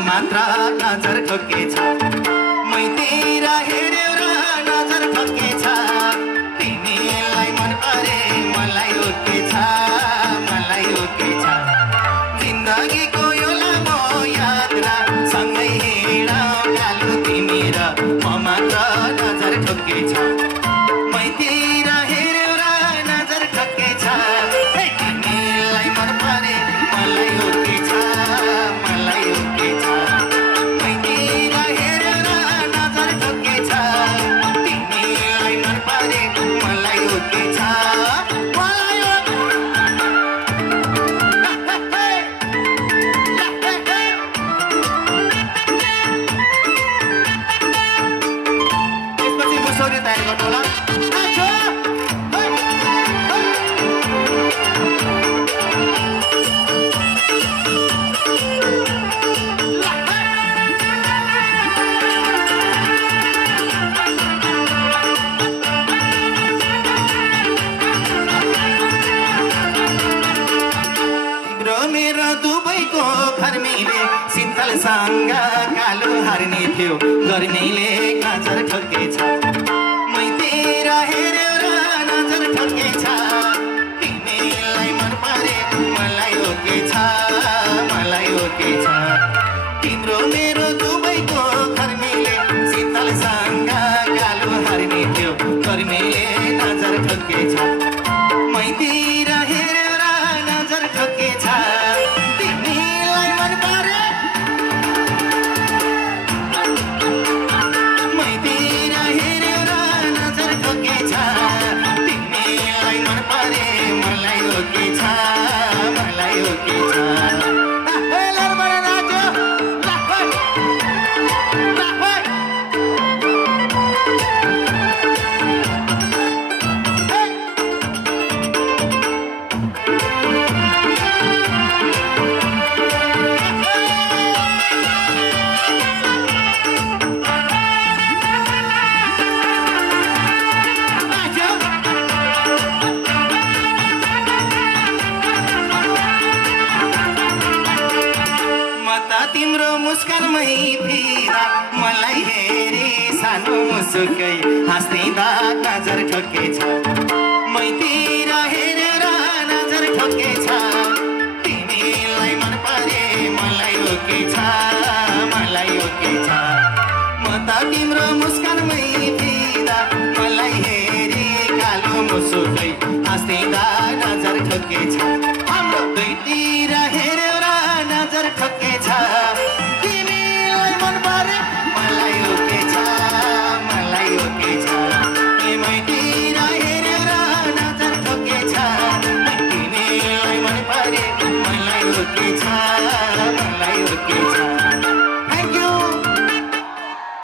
मात्र नजर ठोकेछ मैतिर हेर्यो र नजर ठोकेछ तिमीलाई मन परे मलाई ओकेछ जिन्दगीको यो लामो यात्रा सँगै हिँडौँ कालु तिमी र म मात्र नजर ठोकेछ मैतिर हेर्यो र नजर ठोकेछ तिमीलाई मन परे मलाई ओकेछ मैतिर हेर्यो र नजर ठोकेछ तिमीलाई मन परे मलाई ओकेछ सँग कालो हार्ने थियो गर्मीले नजर ठोकेछ मैतिर हेर्यो र नजर ठोकेछ तिमीलाई मन परे मलाई ओकेछ तिम्रो मेरो दुवैको गर्मीले शीतलसँग कालो हार्ने थियो गर्मीले नजर ठोकेछ मैतिर हेर्यो र नजर ठोकेछ तिमीलाई मन परे तिम्रो मुस्कानमै फिदा मलाई हेरी सानो मुसुकै हाँस्दा नजर ठोकेछ मैतिर हेरेर नजर ठोकेछ तिमीलाई मन परे मलाई ओकेछ म त तिम्रो मुस्कानमै फिदा मलाई हेरी कालो मुसुकै हाँस्दा नजर ठोकेछ